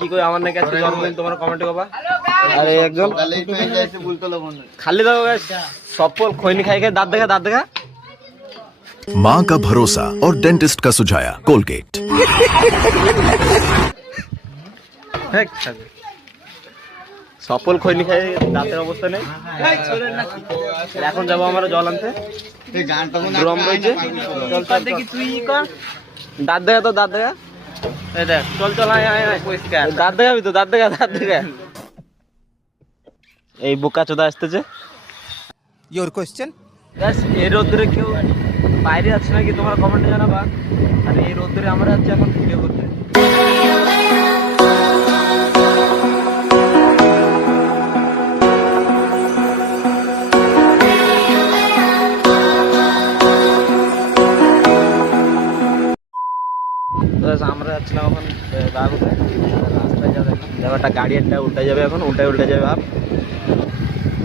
কি করে আমার নাকি আজকে জন্মদিন তোমার কমেন্ট করবা আরে একজন খালি দাও সফল খৈনি খাই খাই দাঁত দেখা माँ का भरोसा और डेंटिस्ट का सुझाया कोलगेट। সফল খৈনি খাই দাঁতের অবস্থা নেই। এখন যাবো আমরা জল আনতে, ড্রাম রয়েছে। দাঁত দেখা তো দাঁত দেখা, চল চল দাঁত দেখাবি তো দাঁত দেখা। এই বোকা চোদা আসতেছে। योर क्वेश्चन এই রোদ্দুরে কেউ বাইরে আছে নাকি তোমরা কমেন্টে জানাবা। আর এই রোদ্দুরে আমরা যাচ্ছি এখন ভিডিও করতে। আমরা যাচ্ছিলাম এখন রাস্তায় যাবে, একটা গাড়ি একটা উল্টে যাবে, এখন উল্টে যাবে।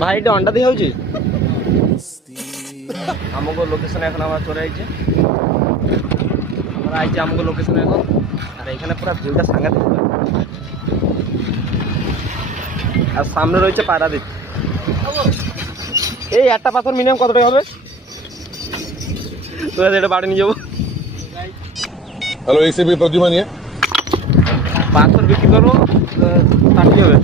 ভাই এটা অন্ডা দিয়ে হচ্ছে আমাকে লোকেশনে। এখন আমরা চলে আসছি, আমরা আইছি আমাকে লোকেশনে এখন। আর এখানে পুরো ভিউটা সাংঘাতিক, আর সামনে রয়েছে পায়রাদ্বীপ। এই একটা পাথর মিনিমাম কত টাকা হবে? তো এটা বাড়ি নিয়ে যাবো। हेलो एक से भी प्रद्युमन है পাথর বিক্রি করবো, তার কি হবে?